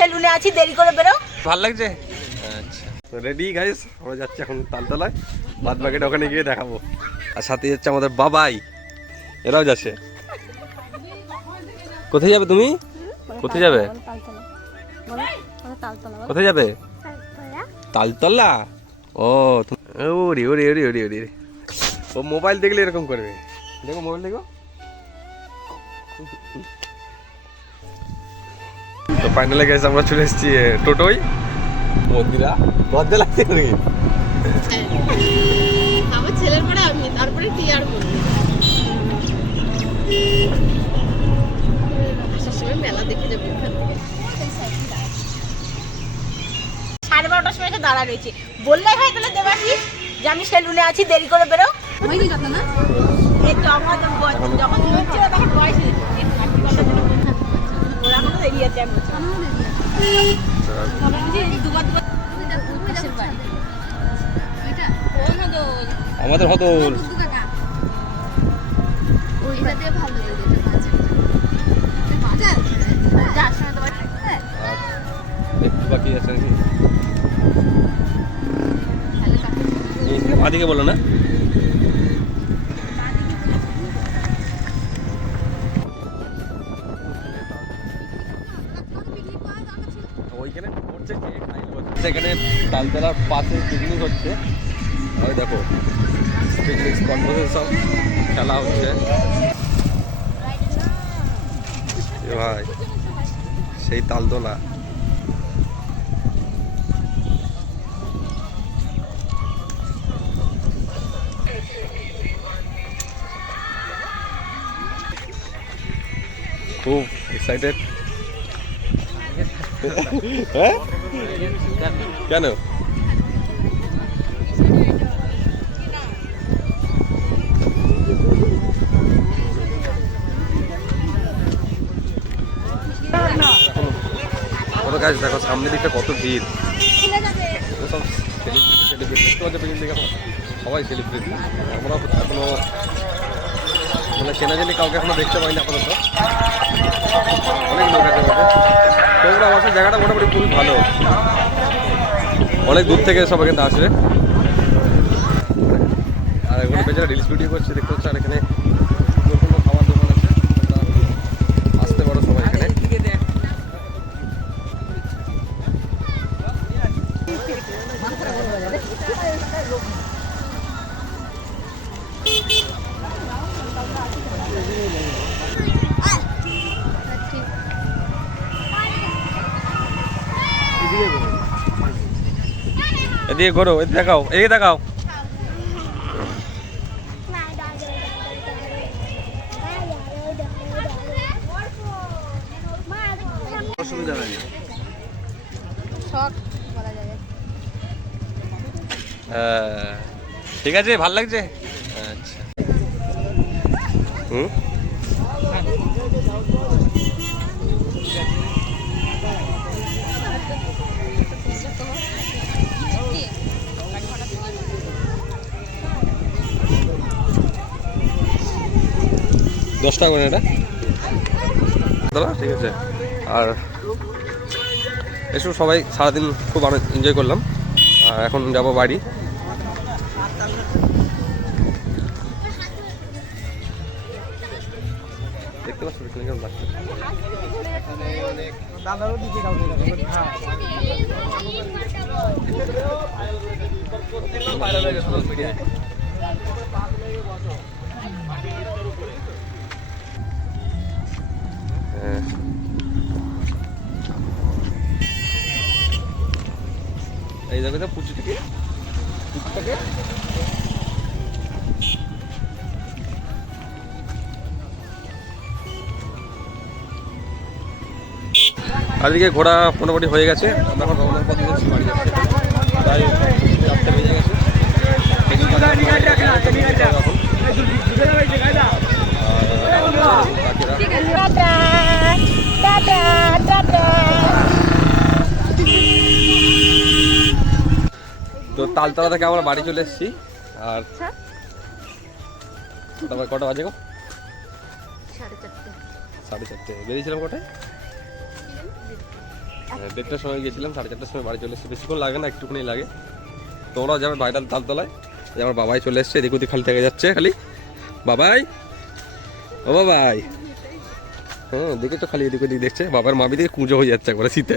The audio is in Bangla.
সেলুনে আছি, দেরি করে বেরো। ভালো লাগছে? আচ্ছা, রেডি গাইস, আমরা যাচ্ছি এখন তালতলায়, বাদ বাকিটা ওখানে গিয়ে দেখাবো। আর সাথে যাচ্ছে আমাদের বাবাই, এরাও যাচ্ছে। কোথায় যাবে তুমি? কোথায় যাবে? কোথায় যাবে? তালতলা। ও ওরে ওরে ওরে ওরে ওরে, ও মোবাইল দেখলে এরকম করবে। দেখো মোবাইল দেখো। তো ফাইনালে গেছে, আমরা চলে এসেছি টোটোই। বদিরা লজ্জা লাগছে নাকি? আমার ছেলের পরে আমি, তারপরে টিয়ার করব। আসার সময় মেলা দেখে যাবো এখান থেকে। 12:30টার সময় এসে দাঁড়া রয়েছে, বললেই হয় তাহলে দেবাশিস যে আমি সেলুনে আছি, দেরি করে বেরো। হয়নি কথা না, এই তো আমাদের যখন হচ্ছিল তখন বয়স হয়েছে, ওরা এখনো দেরি আছে। আমি দুবার আমাদের হদল একটু বাকি আছে নাকি? বাদিকে বলো না। সেখানে তালতলার পাশে পিকনিক হচ্ছে, ওই দেখো পিকনিক স্পট বসে সব খেলা হচ্ছে। ভাই সেই তালতলা, খুব এক্সাইটেড। হ্যাঁ কেন? কত গাছ দেখো, সামনের দিকটা কত ভিড়, সব সেলিব্রিটি। সবাই সেলিব্রিটি। আমরা এখনো মানে চেনা জানি কাউকে এখনো দেখতে পাইনি আপাতত। অনেক লোক আছে বলতে, তোমরা আমার জায়গাটা মোটামুটি খুবই ভালো, অনেক দূর থেকে সব এখানে আসবে। আর এখানে বেচারা রিলস ভিডিও করছে, দেখতে হচ্ছে। আর এখানে খাওয়ার দোকান আছে, আসতে পারো সবাই এখানে। এদিকে করো, এদিকে দেখাও, এদিকে দেখাও। অসুবিধা নেই, ঠিক আছে, ভাল লাগছে। আচ্ছা হুম, $10 করে এটা দাদা, ঠিক আছে। আর এসব সবাই সারাদিন খুব এনজয় করলাম। আর এখন যাবো বাড়ি। দেখতে পাচ্ছ এই জায়গাটা পুচুটাকে আজকে ঘোরা মোটামুটি হয়ে গেছে। আমরা এখন রওনার পথে যাচ্ছি বাড়ি যাচ্ছি, প্রায় 4টা বেজে গেছে। তো তালতলা থেকে আমরা বাড়ি চলে এসেছি। আর কটা বাজে গো? 4:30। 4:30 বেরিয়েছিলাম কটায়? দেড়টার সময় গেছিলাম, 4:30টার সময় বাড়ি চলে এসেছি। বেশিক্ষণ লাগে না, একটুখানি লাগে। তোমরাও যাবে ভাইরাল তালতলায়। আমার বাবাই চলে এসছে, এদিক ওদিক খালি থেকে যাচ্ছে খালি। বাবাই, ও বাবাই, হ্যাঁ দেখেছো খালি এদিক ওদিক দেখছে। বাবার মামি দিকে কুঁজো হয়ে যাচ্ছে একবারে শীতে।